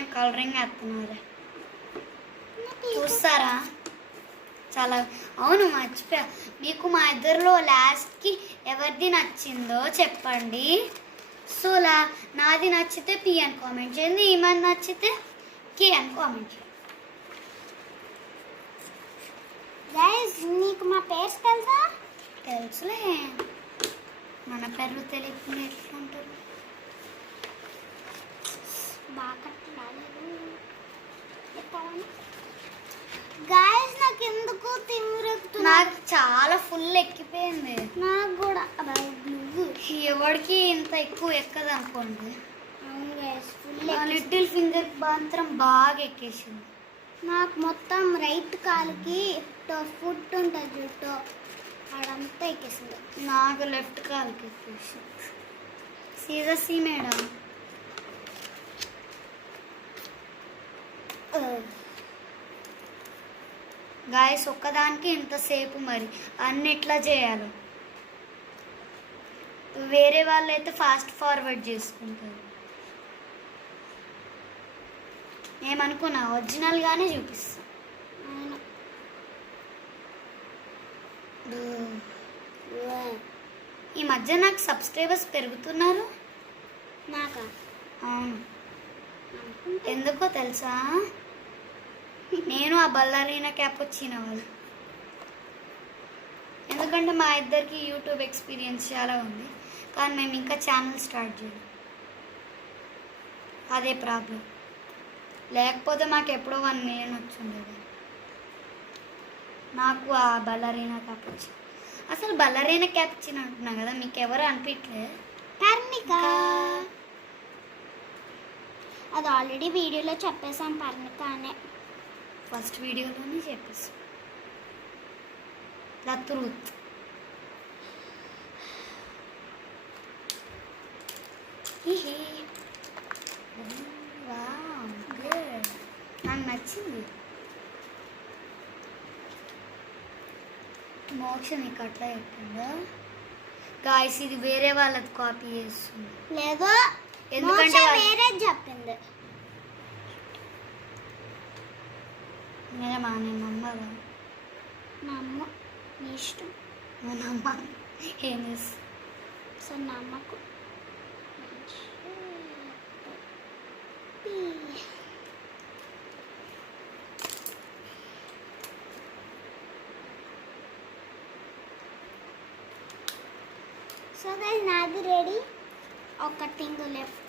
నేను కలరింగ్ వేస్తున్నాను. చూస్తారా? చాలా అవును, మర్చిపోయా. మీకు మా ఇద్దరిలో లాస్ట్కి ఎవరిది నచ్చిందో చెప్పండి. సో నాది నచ్చితే పి అని కామెంట్ చేయండి, ఈమెది నచ్చితే కే అని కామెంట్ చేయండి. గైస్, నీకు మా పేర్స్ తెలుసా? తెలుసులే, మన పేర్లు తెలియకుండా ఎట్లుంటారు. బాగా కట్టలేదు. గైస్, నాకు ఎందుకు తిమ్మిరెక్కుతుంది. నాకు చాలా ఫుల్ ఎక్కిపోయింది. నాకు కూడా. ఎవరికి ఇంత ఎక్కువ ఎక్కదు అనుకోండి. అవును గైస్, ఫుల్ లిటిల్ ఫింగర్ మాత్రం బాగా ఎక్కేసింది. నాకు మొత్తం రైట్ కాలుకి ఫుట్ ఉంటుంది టో, అడంతా ఎక్కేసింది. నాకు లెఫ్ట్ కాలుకి ఎక్కేసింది. Seriously madam. గాయస్, ఒక్కదానికి ఇంతసేపు మరి అన్నిట్లా చేయాలి. వేరే వాళ్ళు అయితే ఫాస్ట్ ఫార్వర్డ్ చేసుకుంటారు. ఏమనుకున్నా ఒరిజినల్గానే చూపిస్తాను. ఈ మధ్య నాకు సబ్స్క్రైబర్స్ పెరుగుతున్నారు. నాకా? అవును, ఎందుకో తెలుసా? నేను ఆ బల్లారీనా క్యాప్ వచ్చిన వాళ్ళు. ఎందుకంటే మా ఇద్దరికి యూట్యూబ్ ఎక్స్పీరియన్స్ చాలా ఉంది, కానీ మేము ఇంకా ఛానల్ స్టార్ట్ చేయాలి. అదే ప్రాబ్లం. లేకపోతే మాకు ఎప్పుడో 1 million వచ్చిండేది. నాకు ఆ బల్లారీనా క్యాప్ వచ్చింది. అసలు బల్లారీనా క్యాప్ ఇచ్చిన అంటున్నా కదా, మీకు ఎవరు అనిపించలే? పర్ణిక. అది ఆల్రెడీ వీడియోలో చెప్పేసాం, పర్ణిక అనే. ఫస్ట్ వీడియోలోనే చెప్పేసి ద ట్రూత్. నాకు నచ్చింది. మోక్షం నీకు అట్లా చెప్పిందా? గాయస్, ఇది వేరే వాళ్ళది కాపీ చేస్తుంది. లేదు, ఎందుకంటే వేరే చెప్పింది. నిజమా? నేను నమ్మాలా? నమ్ము, నీ ఇష్టం. నేను నమ్మాలి. ఏం చేస్తా? సో నమ్మకు. సో గైస్, నాది రెడీ. ఒక థింగ్ లెఫ్ట్.